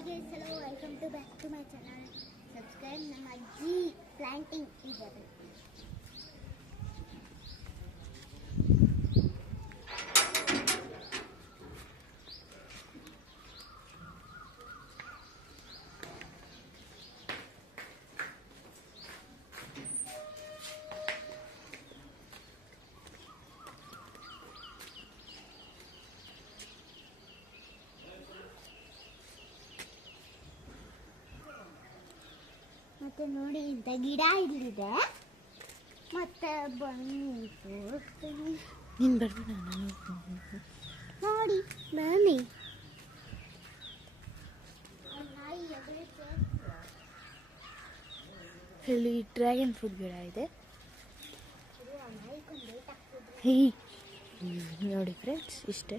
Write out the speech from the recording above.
Hi guys, hello, welcome to back to my channel. Subscribe ನಮ್ಮ ಅಜ್ಜಿ planting ಇದ್ದಾರೆ. ಮತ್ತೆ ನೋಡಿ ಇಂಥ ಗಿಡ ಇಲ್ಲಿದೆ. ಮತ್ತೆ ಬನ್ನಿ ತೋರಿಸ್ತೀನಿ. ನೀನು ಬರ್ರಿ ನಾನು ನೋಡಿ ಬನ್ನಿ. ಇಲ್ಲಿ ಡ್ರ್ಯಾಗನ್ ಫ್ರೂಟ್ ಗಿಡ ಇದೆ. ನೋಡಿ ಫ್ರೆಂಡ್ಸ್, ಇಷ್ಟೇ.